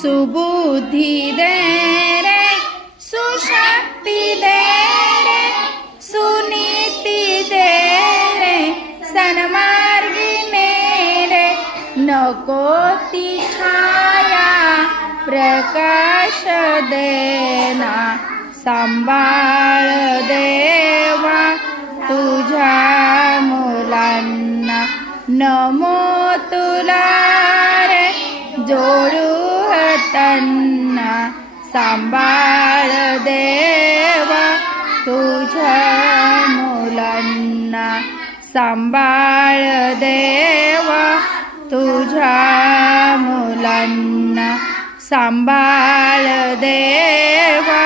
सुबुद्धी दे रे सुशक्ती दे नको ती छाया प्रकाश देना सांभाळ देवा तुझ्या मुलांना. नमो तुला रे जोडू त्यांना सांभाळ देवा तुझ्या मुलांना. सांभाळ देवा तुझ्या मुलांना सांभाळ देवा.